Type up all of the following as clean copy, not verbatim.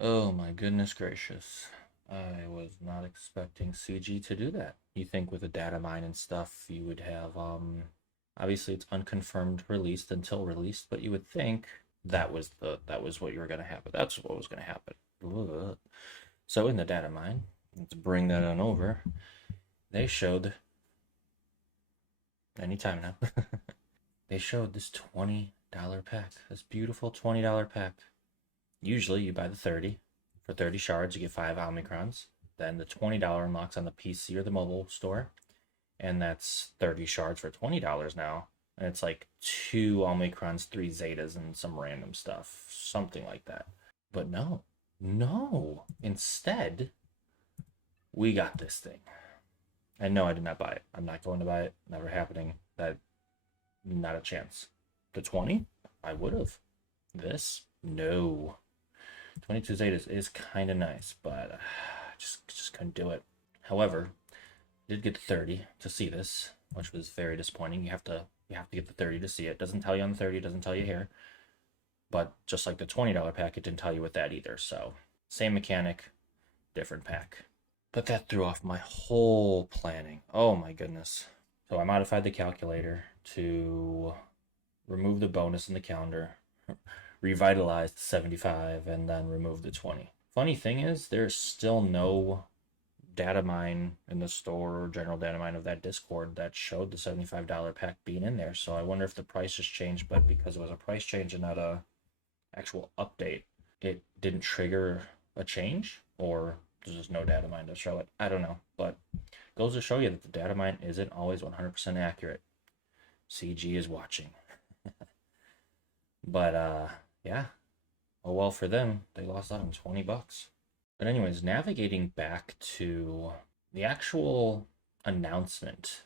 Oh my goodness gracious. I was not expecting CG to do that. You think with a data mine and stuff, you would have, obviously it's unconfirmed released until released, but you would think that was what you were gonna happen. That's what was gonna happen. Ugh. So in the data mine, let's bring that on over. They showed anytime now. They showed this $20 pack, this beautiful $20 pack. Usually you buy the 30. For 30 shards, you get 5 Omicrons. Then the $20 unlocks on the PC or the mobile store. And that's 30 shards for $20 now. And it's like 2 Omicrons, 3 Zetas, and some random stuff. Something like that. But no. No. Instead, we got this thing. And no, I did not buy it. I'm not going to buy it. Never happening. That, not a chance. The 20? I would have. This? No. 22 Zetas is kind of nice, but just couldn't do it. However, I did get the 30 to see this, which was very disappointing. You have to get the 30 to see it. It doesn't tell you on the 30, it doesn't tell you here. But just like the $20 pack, it didn't tell you with that either. So same mechanic, different pack. But that threw off my whole planning. Oh my goodness. So I modified the calculator to remove the bonus in the calendar, revitalized 75, and then removed the 20. Funny thing is, there's still no data mine in the store or general data mine of that Discord that showed the $75 pack being in there. So I wonder if the price has changed, but because it was a price change and not a actual update, it didn't trigger a change, or there's just no data mine to show it. I don't know, but goes to show you that the data mine isn't always 100% accurate. CG is watching. But yeah, oh well for them. They lost out on $20. But anyways, navigating back to the actual announcement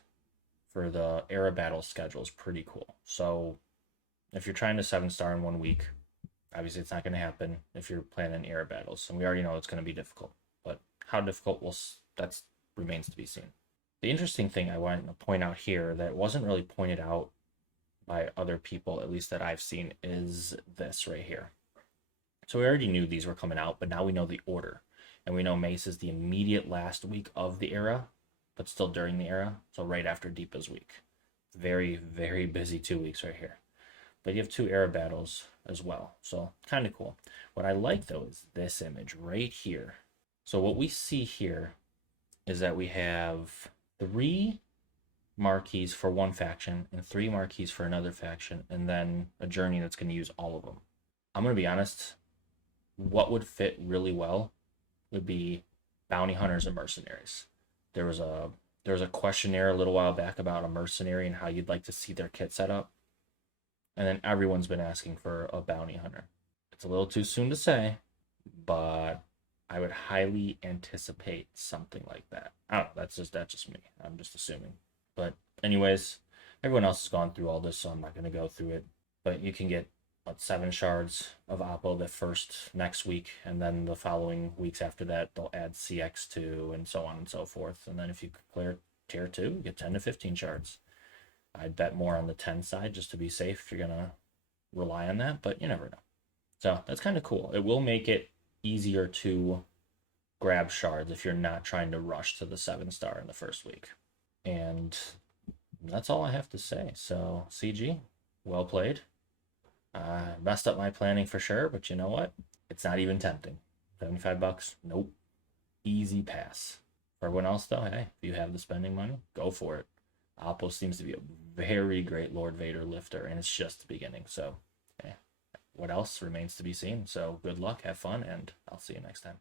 for the era battle schedule is pretty cool. So if you're trying to 7-star in 1 week, obviously it's not going to happen if you're planning era battles, and we already know it's going to be difficult. But how difficult that remains to be seen. The interesting thing I want to point out here that wasn't really pointed out by other people, at least that I've seen, is this right here. So we already knew these were coming out, but now we know the order. And we know Mace is the immediate last week of the era, but still during the era. So right after Deepa's week. Very, very busy 2 weeks right here. But you have 2 era battles as well. So kind of cool. What I like though is this image right here. So what we see here is that we have 3 marquees for one faction and 3 marquees for another faction, and then a journey that's going to use all of them. I'm going to be honest, what would fit really well would be bounty hunters and mercenaries. There was a questionnaire a little while back about a mercenary and how you'd like to see their kit set up, and then everyone's been asking for a bounty hunter. It's a little too soon to say, but I would highly anticipate something like that. I don't know, that's just me. I'm just assuming. But anyways, everyone else has gone through all this, so I'm not going to go through it. But you can get 7 shards of Appo the first next week, and then the following weeks after that, they'll add CX2 and so on and so forth. And then if you clear tier 2, you get 10 to 15 shards. I'd bet more on the 10 side just to be safe if you're going to rely on that, but you never know. So that's kind of cool. It will make it easier to grab shards if you're not trying to rush to the 7-star in the first week. And that's all I have to say. So CG, well played. Messed up my planning for sure, but you know what? It's not even tempting. $75? Nope. Easy pass. For everyone else though, hey, if you have the spending money, go for it. Appo seems to be a very great Lord Vader lifter, and it's just the beginning. So, what else remains to be seen. So good luck, have fun, and I'll see you next time.